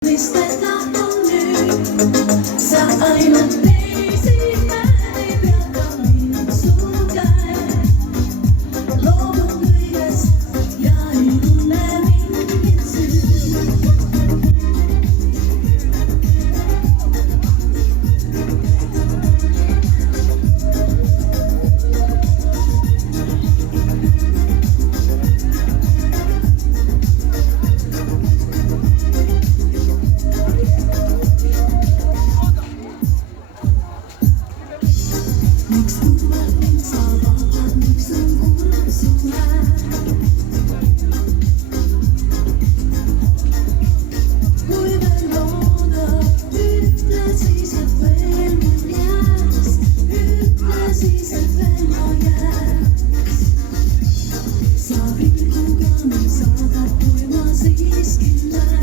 Mõisted lahku nüüd, sa ainult teisipäev ei peata mind su käe. Loobun kõigest ja ei tunne mingit süüd. Miks tuuvad mind sa vahvad, miks on kurb su hääl? Kui veel loodad, ütle siis, et veel mul jääks. Ütle siis, et veel ma jääks. Sa pilguga mind saadad, kui ma siiski näen.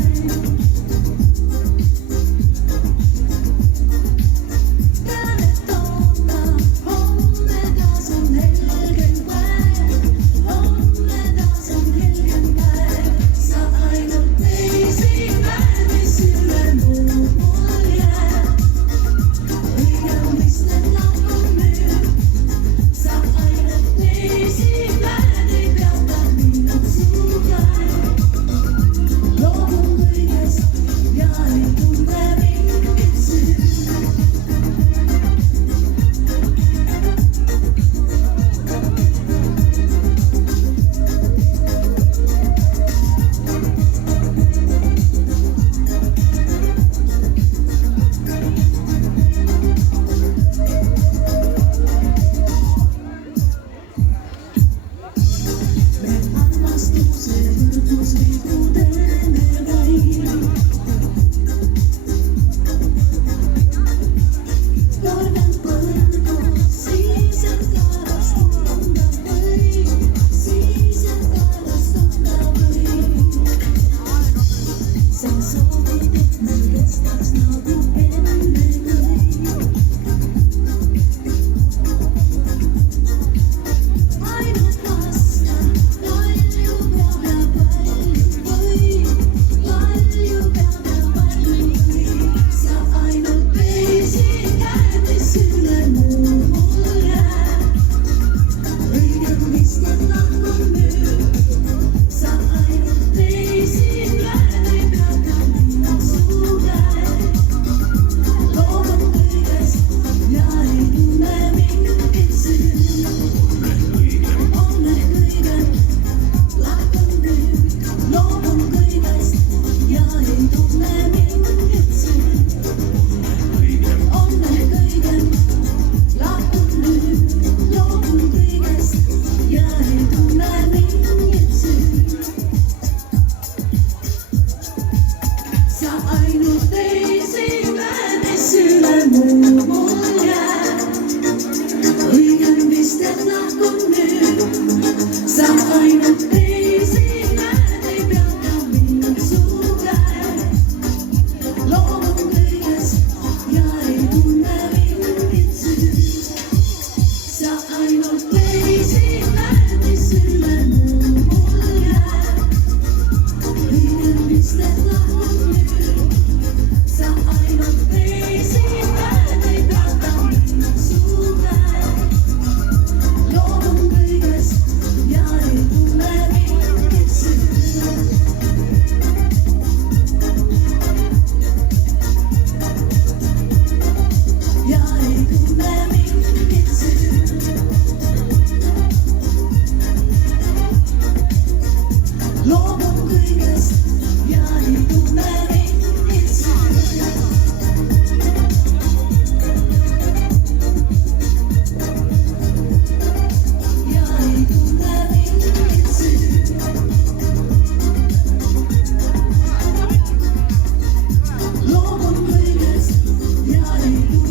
Loobun kõigest ja ei